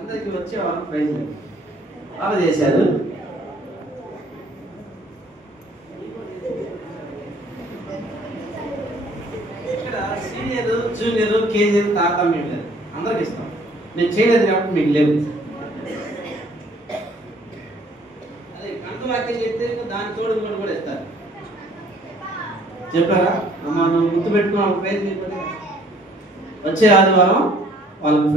అందరికి వచ్చే వాళ్ళకి ప్రైజ్ అలా చేశారు. ఇక్కడ సీనియర్ జూనియర్ కేజీలు తారతమ్యం లేదు, అందరికి ఇస్తాం. నేను చేయలేదు కాబట్టి మీకు లేవు. అదే కంఠవాక్యం చెప్తే దాని తోడు కూడా ఇస్తారు. చెప్పారా అమ్మా, నువ్వు గుర్తు పెట్టుకున్న ప్రైజ్ వచ్చే ఆదివారం వాళ్ళకి